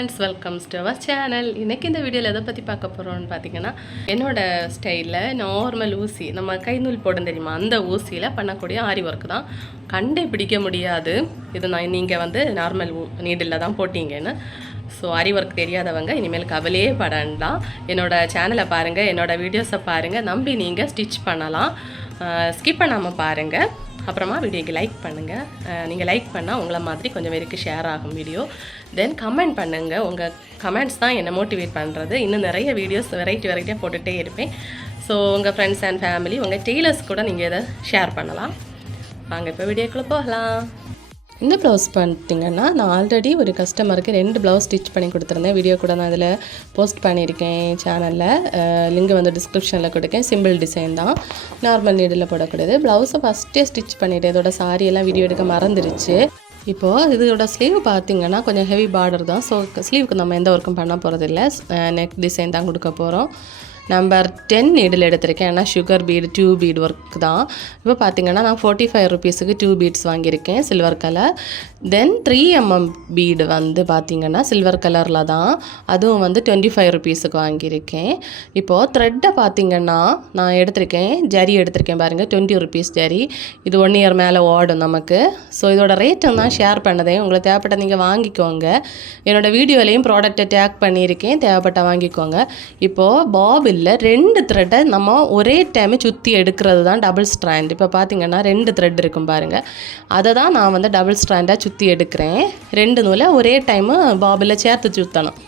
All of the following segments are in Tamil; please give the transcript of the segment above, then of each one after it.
Friends welcome to our channel இன்றைக்கி இந்த வீடியோவில் எதை பற்றி பார்க்க போகிறோம்னு பார்த்தீங்கன்னா என்னோட ஸ்டைலில் நார்மல் ஊசி நம்ம கை நூல் போடும் தெரியுமா? அந்த ஊசியில் பண்ணக்கூடிய ஆரி ஒர்க் தான். கண்டே பிடிக்க முடியாது. இது நான் நீங்கள் வந்து நார்மல் நீடில் தான் போட்டிங்கன்னு. ஸோ ஆரி ஒர்க் தெரியாதவங்க இனிமேல் கவலையே படண்டாம். என்னோடய சேனலை பாருங்கள் என்னோட வீடியோஸை பாருங்கள் நம்பி நீங்கள் ஸ்டிச் பண்ணலாம். ஸ்கிப் பண்ணாமல் பாருங்கள் அப்புறமா வீடியோக்கு லைக் பண்ணுங்கள் நீங்கள் லைக் பண்ணால் உங்களை மாதிரி கொஞ்சம் பேருக்கு ஷேர் ஆகும் வீடியோ தென் கமெண்ட் பண்ணுங்கள் உங்கள் கமெண்ட்ஸ் தான் என்னை மோட்டிவேட் பண்ணுறது இன்னும் நிறைய வீடியோஸ் வெரைட்டி வெரைட்டியாக போட்டுகிட்டே இருப்பேன். ஸோ உங்கள் ஃப்ரெண்ட்ஸ் அண்ட் ஃபேமிலி உங்கள் டெய்லர்ஸ் கூட நீங்கள் இதை ஷேர் பண்ணலாம். வாங்க இப்போ வீடியோக்குள்ளே போகலாம். இந்த ப்ளவுஸ் பண்ணிட்டீங்கன்னா நான் ஆல்ரெடி ஒரு கஸ்டமருக்கு ரெண்டு ப்ளவுஸ் ஸ்டிச் பண்ணி கொடுத்துருந்தேன். வீடியோ கூட நான் அதில் போஸ்ட் பண்ணியிருக்கேன் சேனலில் லிங்க் வந்து டிஸ்கிரிப்ஷனில் கொடுக்கேன். சிம்பிள் டிசைன் தான். நார்மல் நீடில் போடக்கூடாது. ப்ளவுஸை ஃபஸ்ட்டே ஸ்டிச் பண்ணிவிட்டு இதோட சாரியெல்லாம் வீடியோ எடுக்க மறந்துருச்சு. இப்போது இதோட ஸ்லீவ் பார்த்தீங்கன்னா கொஞ்சம் ஹெவி பார்டர் தான். ஸோ ஸ்லீவுக்கு நம்ம எந்த ஒர்க்கும் பண்ண போகிறதில்ல நெக் டிசைன் தான் கொடுக்க போகிறோம் நம்பர் டென் நீடில் எடுத்திருக்கேன். ஏன்னா sugar bead tube bead work தான். இப்போ பார்த்தீங்கன்னா நான் ஃபோர்ட்டி ஃபைவ் ருபீஸுக்கு டூ பீட்ஸ் வாங்கியிருக்கேன் silver colour then three mm bead வந்து பார்த்தீங்கன்னா சில்வர் கலரில் தான். அதுவும் வந்து டுவெண்ட்டி ஃபைவ் ருபீஸுக்கு வாங்கியிருக்கேன் இப்போது த்ரெட்டை பார்த்தீங்கன்னா நான் எடுத்திருக்கேன் ஜரி எடுத்திருக்கேன் பாருங்கள் டுவெண்ட்டி ருபீஸ் ஜரி. இது ஒன் இயர் மேலே ஓடும் நமக்கு. ஸோ இதோட ரேட்டை தான் ஷேர் பண்ணதே. உங்களுக்கு தேவைப்பட்ட நீங்கள் வாங்கிக்கோங்க. என்னோடய வீடியோலையும் ப்ராடக்ட்டை டேக் பண்ணியிருக்கேன். தேவைப்பட்ட வாங்கிக்கோங்க. இப்போது இல்லை ரெண்டு த்ரெட்டை நம்ம ஒரே டைம் சுற்றி எடுக்கிறது தான் டபுள் ஸ்ட்ராண்ட் இப்போ பார்த்தீங்கன்னா ரெண்டு த்ரெட் இருக்கும் பாருங்கள் அதை தான் நான் வந்து டபுள் ஸ்ட்ராண்டாக சுற்றி எடுக்கிறேன். ரெண்டு நூலை ஒரே டைமு பாபில் சேர்த்து சுற்றணும்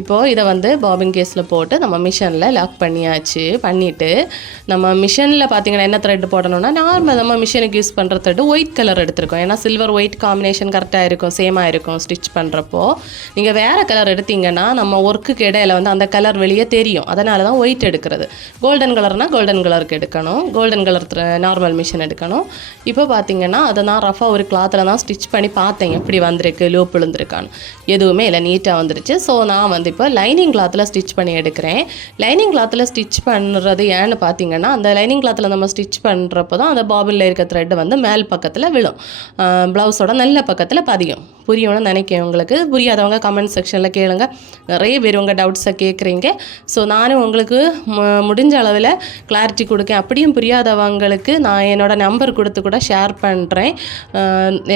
இப்போது இதை வந்து பாபின் கேஸில் போட்டு நம்ம மிஷினில் லாக் பண்ணியாச்சு. பண்ணிவிட்டு நம்ம மிஷினில் பார்த்தீங்கன்னா என்ன த்ரெட் போடணும்னா நார்மல் நம்ம மிஷினுக்கு யூஸ் பண்ணுற த்ரெட்டு ஒயிட் கலர் எடுத்திருக்கோம். ஏன்னா சில்வர் ஒயிட் காம்பினேஷன் கரெக்டாக இருக்கும் சேமாக இருக்கும் ஸ்டிச் பண்ணுறப்போ நீங்கள் வேறு கலர் எடுத்தீங்கன்னா நம்ம ஒர்க்குக்கு இடையில வந்து அந்த கலர் வெளியே தெரியும். அதனால தான் ஒயிட் எடுக்கிறது. கோல்டன் கலர்னால் கோல்டன் கலருக்கு எடுக்கணும். கோல்டன் கலர் நார்மல் மிஷின் எடுக்கணும். இப்போ பார்த்தீங்கன்னா அதை நான் ரஃபாக ஒரு கிளாத்தில் தான் ஸ்டிச் பண்ணி பார்த்தேன். எப்படி வந்திருக்கு லூப் விழுந்திருக்கான்னு. எதுவுமே இல்லை நீட்டாக வந்துருச்சு. ஸோ நான் வந்து இப்போ லைனிங் கிளாத்தில் ஸ்டிச் பண்ணி எடுக்கிறேன். லைனிங் கிளாத்தில் ஸ்டிச் பண்ணுறது ஏன்னு பார்த்தீங்கன்னா அந்த லைனிங் கிளாத்தில் நம்ம ஸ்டிச் பண்ணுறப்போ தான் அந்த பாபிளில் இருக்க த்ரெட் வந்து மேல் பக்கத்தில் விழும். ப்ளவுஸோட நல்ல பக்கத்தில் பதியும். புரியணும்னு நினைக்கிறேன் உங்களுக்கு. புரியாதவங்க கமெண்ட் செக்ஷனில் கேளுங்க. நிறைய பேர் உங்கள் டவுட்ஸை கேட்குறீங்க ஸோ நானும் உங்களுக்கு முடிஞ்ச அளவில் கிளாரிட்டி கொடுக்கேன். அப்படியும் புரியாதவங்களுக்கு நான் என்னோடய நம்பர் கொடுத்து கூட ஷேர் பண்ணுறேன்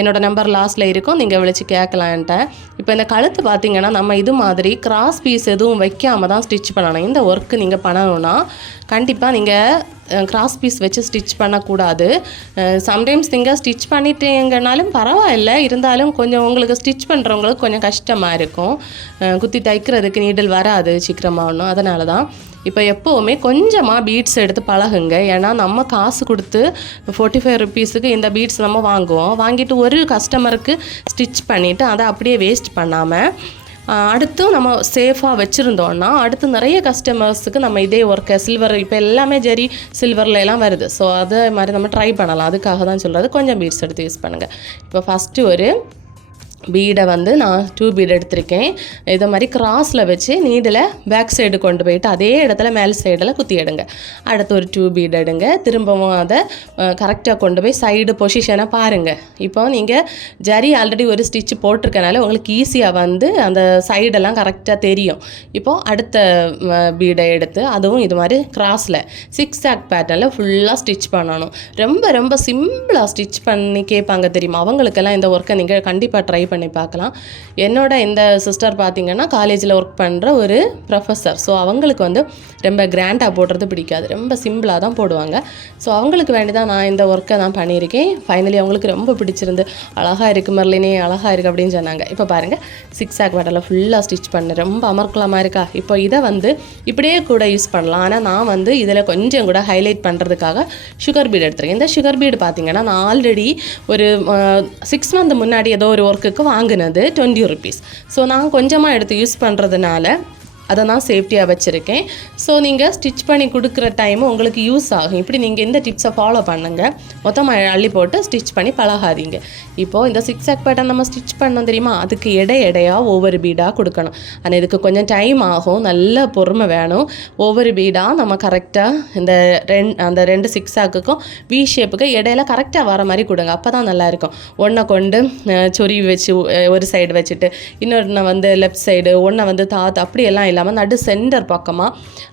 என்னோடய நம்பர் லாஸ்ட்டில் இருக்கும். நீங்கள் விழிச்சு கேட்கலான்ட்டேன் இப்போ இந்த கழுத்து பார்த்தீங்கன்னா நம்ம இது மாதிரி கிராஸ் பீஸ் எதுவும் வைக்காமல் தான் ஸ்டிச் பண்ணணும். இந்த ஒர்க்கு நீங்கள் பண்ணணும்னா கண்டிப்பாக நீங்கள் கிராஸ் பீஸ் வச்சு ஸ்டிச் பண்ணக்கூடாது. சம்டைம்ஸ் நீங்கள் ஸ்டிச் பண்ணிட்டீங்கனாலும் பரவாயில்ல. இருந்தாலும் கொஞ்சம் உங்களுக்கு ஸ்டிச் பண்ணுறவங்களுக்கு கொஞ்சம் கஷ்டமாக இருக்கும். குத்தி தைக்கிறதுக்கு நீடல் வராது சீக்கிரமாக ஒன்றும் அதனால தான் இப்போ எப்போவுமே கொஞ்சமாக பீட்ஸ் எடுத்து பழகுங்க. ஏன்னா நம்ம காசு கொடுத்து ஃபோர்ட்டி ஃபைவ் ருபீஸுக்கு இந்த பீட்ஸ் நம்ம வாங்குவோம். வாங்கிட்டு ஒரு கஸ்டமருக்கு ஸ்டிச் பண்ணிவிட்டு அதை அப்படியே வேஸ்ட் பண்ணாமல் அடுத்தும் நம்ம சேஃபாக வச்சுருந்தோன்னா அடுத்து நிறைய கஸ்டமர்ஸுக்கு நம்ம இதே ஒர்க்கை சில்வர் இப்போ எல்லாமே ஜெரி சில்வரில் எல்லாம் வருது. ஸோ அதே மாதிரி நம்ம ட்ரை பண்ணலாம். அதுக்காக தான் சொல்கிறது கொஞ்சம் பீட்ஸ் எடுத்து யூஸ் பண்ணுங்கள் இப்போ ஃபஸ்ட்டு ஒரு பீடை வந்து நான் டூ பீட் எடுத்திருக்கேன். இதை மாதிரி கிராஸில் வச்சு நீடில் பேக் சைடு கொண்டு போயிட்டு அதே இடத்துல மேல் சைடில் குத்தி எடுங்க. அடுத்து ஒரு டூ பீட் எடுங்க. திரும்பவும் அதை கரெக்டாக கொண்டு போய் சைடு பொசிஷனை பாருங்கள் இப்போ நீங்கள் ஜரி ஆல்ரெடி ஒரு ஸ்டிச் போட்டிருக்கனால உங்களுக்கு ஈஸியாக வந்து அந்த சைடெல்லாம் கரெக்டாக தெரியும். இப்போது அடுத்த பீடை எடுத்து அதுவும் இது மாதிரி கிராஸில் சிக்ஸ் ஆக் பேட்டர்னில் ஃபுல்லாக ஸ்டிச் பண்ணணும். ரொம்ப ரொம்ப சிம்பிளாக ஸ்டிச் பண்ணி கேட்பாங்க தெரியுமா? அவங்களுக்கெல்லாம் இந்த ஒர்க்கை நீங்கள் கண்டிப்பாக ட்ரை பண்ணி பார்க்கலாம். என்னோட இந்த சிஸ்டர் பார்த்தீங்கன்னா காலேஜில் ஒர்க் பண்ணுற ஒரு ப்ரொஃபஸர் ஸோ அவங்களுக்கு வந்து ரொம்ப கிராண்டாக போடுறது பிடிக்காது. ரொம்ப சிம்பிளாக தான் போடுவாங்க. ஸோ அவங்களுக்கு வேண்டி தான் நான் இந்த ஒர்க்கை தான் பண்ணியிருக்கேன். ஃபைனலி அவங்களுக்கு ரொம்ப பிடிச்சிருந்து அழகாக இருக்கு மரலினே அழகாக இருக்குது அப்படின்னு சொன்னாங்க. இப்போ பாருங்கள் சிக்ஸ் ஆக் பேட்டரில் ஃபுல்லாக ஸ்டிச் பண்ணேன் ரொம்ப அமர்க்கலமாக இருக்கா? இப்போ இதை வந்து இப்படியே கூட யூஸ் பண்ணலாம். ஆனால் நான் வந்து இதில் கொஞ்சம் கூட ஹைலைட் பண்ணுறதுக்காக சுகர் பீட் எடுத்துருக்கேன். இந்த சுகர் பீடு பார்த்தீங்கன்னா நான் ஆல்ரெடி ஒரு சிக்ஸ் மந்த் முன்னாடி ஏதோ ஒரு ஒர்க்குக்கு வாங்கினது டுவெண்ட்டி ருபீஸ் ஸோ நான் கொஞ்சமாக எடுத்து யூஸ் பண்ணுறதுனால அதை நான் சேஃப்டியாக வச்சுருக்கேன். ஸோ நீங்கள் ஸ்டிச் பண்ணி கொடுக்குற டைம் உங்களுக்கு யூஸ் ஆகும். இப்படி நீங்கள் இந்த டிப்ஸை ஃபாலோ பண்ணுங்கள் மொத்தமாக அள்ளி போட்டு ஸ்டிச் பண்ணி பழகாதீங்க. இப்போது இந்த சிக்ஸ் ஆக் பேட்டர்ன் நம்ம ஸ்டிச் பண்ணோம் தெரியுமா? அதுக்கு எடை எடையாக ஒவ்வொரு பீடாக கொடுக்கணும். ஆனால் இதுக்கு கொஞ்சம் டைம் ஆகும். நல்ல பொறுமை வேணும். ஒவ்வொரு பீடாக நம்ம கரெக்டாக இந்த ரெண் அந்த ரெண்டு சிக்ஸ் ஆக்குக்கும் வி ஷேப்புக்கு இடையில கரெக்டாக வர மாதிரி கொடுங்க. அப்போ தான் நல்லாயிருக்கும் ஒன்றை கொண்டு சொறி சொருவி வச்சு ஒரு சைடு வச்சுட்டு இன்னொன்று வந்து லெஃப்ட் சைடு ஒன்றை வந்து தாத்து அப்படியெல்லாம் இல்லை இல்லாமல் நடு சென்டர் பக்கமாக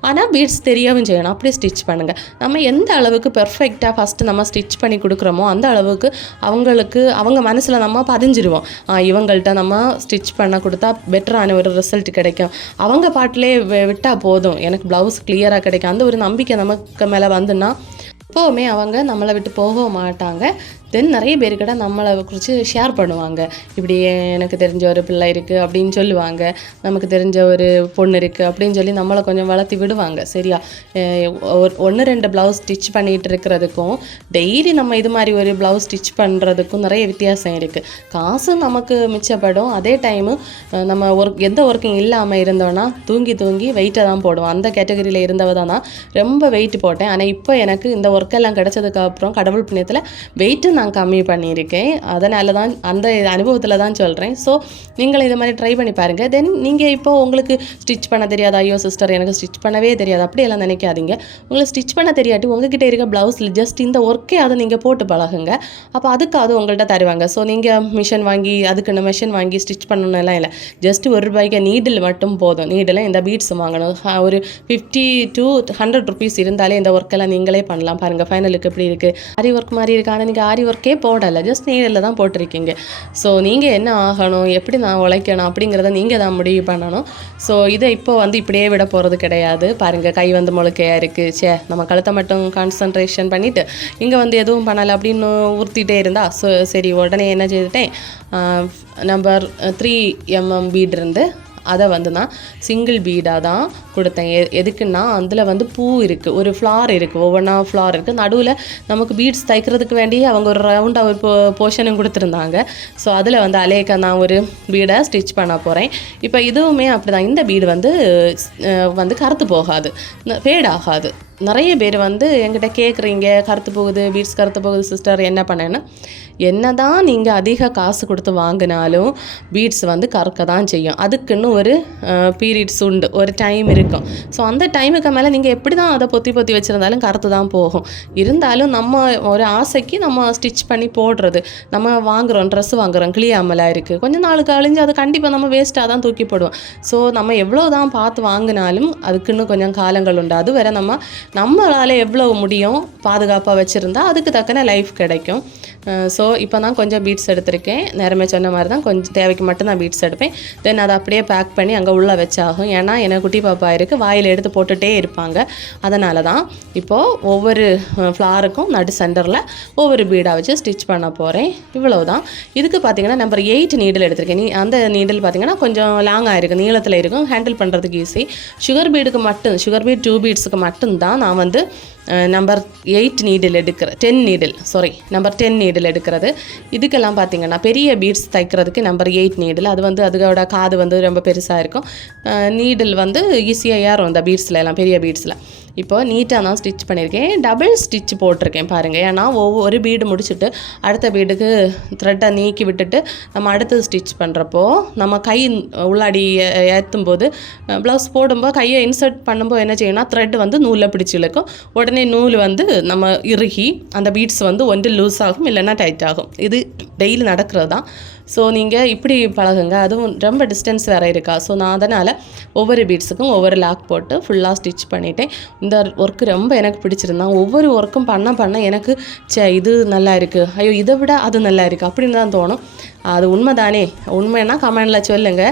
ஆனால் பீட்ஸ் தெரியவும் செய்யணும். அப்படியே ஸ்டிச் பண்ணுங்கள் நம்ம எந்த அளவுக்கு பெர்ஃபெக்டாக ஃபஸ்ட்டு நம்ம ஸ்டிச் பண்ணி கொடுக்குறோமோ அந்த அளவுக்கு அவங்களுக்கு அவங்க மனசில் நம்ம பதிஞ்சிருவோம். இவங்கள்ட்ட நம்ம ஸ்டிச் பண்ண கொடுத்தா பெட்டரான ஒரு ரிசல்ட் கிடைக்கும். அவங்க பாட்டிலே விட்டால் போதும். எனக்கு ப்ளவுஸ் கிளியராக கிடைக்கும். அந்த ஒரு நம்பிக்கை நமக்கு மேலே வந்துன்னா எப்போவுமே அவங்க நம்மளை விட்டு போக மாட்டாங்க. தென் நிறைய பேர்கிட்ட நம்மளை குறித்து ஷேர் பண்ணுவாங்க. இப்படி எனக்கு தெரிஞ்ச ஒரு பிள்ளை இருக்குது அப்படின்னு சொல்லுவாங்க. நமக்கு தெரிஞ்ச ஒரு பொண்ணு இருக்குது அப்படின்னு சொல்லி நம்மளை கொஞ்சம் வளர்த்தி விடுவாங்க. சரியா? ஒன்று ரெண்டு ப்ளவுஸ் ஸ்டிச் பண்ணிகிட்டு இருக்கிறதுக்கும் டெய்லி நம்ம இது மாதிரி ஒரு ப்ளவுஸ் ஸ்டிச் பண்ணுறதுக்கும் நிறைய வித்தியாசம் இருக்குது காசு நமக்கு மிச்சப்படும். அதே டைமு நம்ம ஒர்க் எந்த ஒர்க்கிங் இல்லாமல் இருந்தோன்னா தூங்கி தூங்கி வெயிட்டை தான் போடுவோம். அந்த கேட்டகரியில் இருந்தவ தான் ரொம்ப வெயிட் போட்டேன். ஆனால் இப்போ எனக்கு இந்த ஒர்க்கெல்லாம் கிடைச்சதுக்கு அப்புறம் கடவுள் புண்ணியத்தில் வெயிட்டு நான் கம்மி பண்ணியிருக்கேன். அதனால தான் அந்த அனுபவத்தில் தான் சொல்கிறேன் ஸோ நீங்கள் இது மாதிரி ட்ரை பண்ணி பாருங்கள் தென் நீங்கள் இப்போ உங்களுக்கு ஸ்டிச் பண்ண தெரியாதா? ஐயோ சிஸ்டர் எனக்கு ஸ்டிச் பண்ணவே தெரியாது. அப்படியெல்லாம் நினைக்காதீங்க. உங்களுக்கு ஸ்டிச் பண்ண தெரியாட்டி உங்ககிட்ட இருக்க ப்ளவுஸில் ஜஸ்ட் இந்த ஒர்க்கே அதை நீங்கள் போட்டு பழகுங்க. அப்போ அதுக்கு அது உங்கள்கிட்ட தருவாங்க. ஸோ நீங்கள் மிஷின் வாங்கி அதுக்குன்னு மிஷின் வாங்கி ஸ்டிச் பண்ணணும்லாம் இல்லை. ஜஸ்ட் ஒரு ரூபாய்க்கு நீடில் மட்டும் போதும். நீடில் இந்த பீட்ஸ் வாங்கணும். ஒரு ஃபிஃப்டி டு ஹண்ட்ரட் ருபீஸ் இருந்தாலே இந்த ஒர்க்கெல்லாம் நீங்களே பண்ணலாம். பாருங்கள் ஃபைனலுக்கு எப்படி இருக்குது ஆரி ஒர்க் மாதிரி இருக்கு. ஆனால் நீங்கள் ஆரி ஒர்க் ஒர்க்கே போடலை. ஜஸ்ட் நீடில் தான் போட்டிருக்கீங்க. ஸோ நீங்கள் என்ன ஆகணும் எப்படி நான் உழைக்கணும் அப்படிங்கிறத நீங்கள் தான் முடிவு பண்ணணும். ஸோ இதை இப்போ வந்து இப்படியே விட போகிறது கிடையாது. பாருங்கள் கை வந்து முழுக்கையாக இருக்குது சே நம்ம கழுத்தை மட்டும் கான்சன்ட்ரேஷன் பண்ணிவிட்டு இங்கே வந்து எதுவும் பண்ணலை அப்படின்னு உறுத்திட்டே இருந்தா ஸோ சரி உடனே என்ன செய்துட்டேன்? நம்பர் த்ரீ எம்எம் வீடு இருந்து அதை வந்து நான் சிங்கிள் பீடாக தான் கொடுத்தேன். எ எதுக்குன்னா அதில் வந்து பூ இருக்குது ஒரு ஃப்ளார் இருக்குது ஒவ்வொன்றா ஃப்ளார் இருக்குது நடுவில் நமக்கு பீட்ஸ் தைக்கிறதுக்கு வேண்டி அவங்க ஒரு ரவுண்டாக ஒரு போ போர்ஷனும் கொடுத்துருந்தாங்க. ஸோ அதில் வந்து அலேக்கா நான் ஒரு பீடை ஸ்டிச் பண்ண போகிறேன் இப்போ இதுவுமே அப்படி தான் இந்த பீடு வந்து வந்து கருத்து போகாது. ஃபேட் ஆகாது. நிறைய பேர் வந்து என்கிட்ட கேட்குறீங்க கருத்து போகுது பீட்ஸ் கருத்து போகுது சிஸ்டர் என்ன பண்ணேன்னா என்ன தான் நீங்கள் அதிக காசு கொடுத்து வாங்கினாலும் பீட்ஸ் வந்து கறக்க தான் செய்யும். அதுக்குன்னு ஒரு பீரியட்ஸ் உண்டு. ஒரு டைம் இருக்கும். ஸோ அந்த டைமுக்கு மேலே நீங்கள் எப்படி தான் அதை பொத்தி பொத்தி வச்சுருந்தாலும் கருத்து தான் போகும். இருந்தாலும் நம்ம ஒரு ஆசைக்கு நம்ம ஸ்டிச் பண்ணி போடுறது. நம்ம வாங்குறோம் ட்ரெஸ் வாங்குறோம் கிளியாமலாக இருக்குது கொஞ்சம் நாளுக்கு அழிஞ்சு அது கண்டிப்பாக நம்ம வேஸ்ட்டாக தான் தூக்கி போடுவோம். ஸோ நம்ம எவ்வளோ தான் பார்த்து வாங்கினாலும் அதுக்குன்னு கொஞ்சம் காலங்கள் உண்டு. அது வரை நம்ம நம்மளால் எவ்வளோ முடியும் பாதுகாப்பாக வச்சுருந்தா அதுக்கு தக்கன லைஃப் கிடைக்கும். ஸோ இப்போ தான் கொஞ்சம் பீட்ஸ் எடுத்திருக்கேன். நேரமே சொன்ன மாதிரி தான் கொஞ்சம் தேவைக்கு மட்டும் தான் பீட்ஸ் எடுப்பேன். தென் அதை அப்படியே பேக் பண்ணி அங்கே உள்ளே வச்சாகும். ஏன்னா எனக்கு குட்டி பாப்பா இருக்குது வாயில் எடுத்து போட்டுகிட்டே இருப்பாங்க. அதனால தான் இப்போது ஒவ்வொரு ஃப்ளாருக்கும் நடு சென்டரில் ஒவ்வொரு பீடாக வச்சு ஸ்டிச் பண்ண போகிறேன் இவ்வளோ தான் இதுக்கு பார்த்தீங்கன்னா நம்பர் எயிட் நீடில் எடுத்திருக்கேன். நீ அந்த நீடில் பார்த்தீங்கன்னா கொஞ்சம் லாங்காக இருக்குது நீளத்தில் இருக்கும். ஹேண்டில் பண்ணுறதுக்கு ஈஸி சுகர் பீடுக்கு மட்டும் சுகர் பீட் டூ பீட்ஸுக்கு மட்டும்தான் நான் வந்து நம்பர் எயிட் நீடில் எடுக்கிற ten needle sorry number ten needle எடுக்கிறது. இதுக்கெல்லாம் பார்த்தீங்கன்னா பெரிய பீட்ஸ் தைக்கிறதுக்கு நம்பர் எயிட் நீடில் அது வந்து அதோட காது வந்து ரொம்ப பெருசாக இருக்கும். Uh, நீடில் வந்து ஈஸியாக ஏறும் அந்த பீட்ஸில் எல்லாம் பெரிய பீட்ஸில் இப்போ நீட்டாக தான் ஸ்டிச் பண்ணியிருக்கேன். டபுள் ஸ்டிச் போட்டிருக்கேன் பாருங்கள் ஏன்னா ஒவ்வொரு பீடு முடிச்சுட்டு அடுத்த பீடுக்கு த்ரெட்டை நீக்கி விட்டுட்டு நம்ம அடுத்தது ஸ்டிச் பண்ணுறப்போ நம்ம கை உள்ளாடி ஏற்றும் போது ப்ளவுஸ் போடும்போது கையை இன்சர்ட் பண்ணும்போது என்ன செய்யணும்னா த்ரெட் வந்து நூலில் பிடிச்சி இழுக்கும். உடனே நூல் வந்து நம்ம இறுகி அந்த பீட்ஸ் வந்து ஒன்று லூஸ் ஆகும் இல்லைன்னா டைட் ஆகும். இது டெய்லி நடக்கிறது தான் ஸோ நீங்கள் இப்படி பழகுங்க. அதுவும் ரொம்ப டிஸ்டன்ஸ் வேறு இருக்கா? ஸோ நான் அதனால் ஒவ்வொரு பீட்ஸுக்கும் ஒவ்வொரு லாக் போட்டு ஃபுல்லாக ஸ்டிச் பண்ணிட்டேன். இந்த ஒர்க்கு ரொம்ப எனக்கு பிடிச்சிருந்தா ஒவ்வொரு ஒர்க்கும் பண்ண பண்ண எனக்கு சே இது நல்லா இருக்குது ஐயோ இதை விட அது நல்லா இருக்குது அப்படின்னு தான் தோணும். அது உண்மை தானே உண்மைன்னா கமெண்டில் சொல்லுங்கள்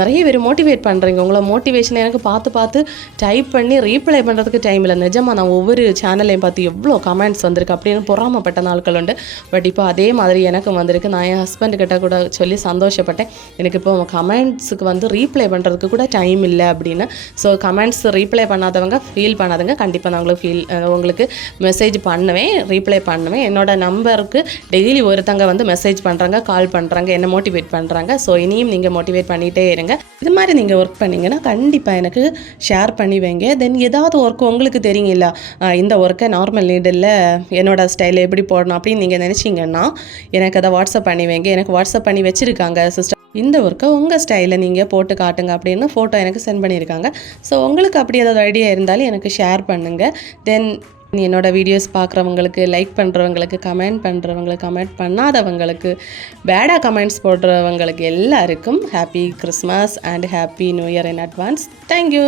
நிறைய பேர் மோட்டிவேட் பண்ணுறீங்க உங்களை மோட்டிவேஷனை எனக்கு பார்த்து பார்த்து டைப் பண்ணி ரீப்ளை பண்ணுறதுக்கு டைம் இல்லை. நிஜமாக நான் ஒவ்வொரு சேனலையும் பார்த்து எவ்வளோ கமெண்ட்ஸ் வந்திருக்கு அப்படின்னு பொறாமப்பட்ட நாட்கள் உண்டு. பட் இப்போ அதே மாதிரி எனக்கும் வந்திருக்கு. நான் என் ஹஸ்பண்ட் கிட்ட கூட சொல்லி சந்தோஷப்பட்டேன். எனக்கு இப்போ கமெண்ட்ஸுக்கு வந்து ரீப்ளை பண்ணுறதுக்கு கூட டைம் இல்லை அப்படின்னு ஸோ கமெண்ட்ஸ் ரீப்ளை பண்ணாதவங்க ஃபீல் பண்ணாதுங்க. கண்டிப்பாக நான் உங்களுக்கு ஃபீல் உங்களுக்கு மெசேஜ் பண்ணுவேன் ரீப்ளை பண்ணுவேன். என்னோடய நம்பருக்கு டெய்லி ஒருத்தங்க வந்து மெசேஜ் பண்ணுறாங்க கால் பண்ணுறாங்க என்ன மோட்டிவேட் பண்ணுறாங்க ஸோ இனியும் நீங்கள் மோட்டிவேட் பண்ணிகிட்டே இருங்க. இது மாதிரி நீங்கள் ஒர்க் பண்ணிங்கன்னா கண்டிப்பாக எனக்கு ஷேர் பண்ணி வைங்க தென் ஏதாவது ஒர்க் உங்களுக்கு தெரியுங்களா? இந்த ஒர்க்கை நார்மல் நீடில் என்னோடய ஸ்டைலில் எப்படி போடணும் அப்படின்னு நீங்கள் நினச்சிங்கன்னா எனக்கு அதை வாட்ஸ்அப் பண்ணி வைங்க எனக்கு வாட்ஸ்அப் பண்ணி வச்சுருக்காங்க சிஸ்டர் இந்த ஒர்க்கை உங்கள் ஸ்டைலில் நீங்கள் போட்டு காட்டுங்க அப்படின்னு ஃபோட்டோ எனக்கு சென்ட் பண்ணியிருக்காங்க. ஸோ உங்களுக்கு அப்படி ஏதாவது ஐடியா இருந்தாலும் எனக்கு ஷேர் பண்ணுங்கள் தென் என்னோடய வீடியோஸ் பார்க்குறவங்களுக்கு லைக் பண்ணுறவங்களுக்கு கமெண்ட் பண்ணுறவங்களுக்கு கமெண்ட் பண்ணாதவங்களுக்கு பேடாக கமெண்ட்ஸ் போடுறவங்களுக்கு எல்லாருக்கும் happy Christmas and happy new year in advance thank you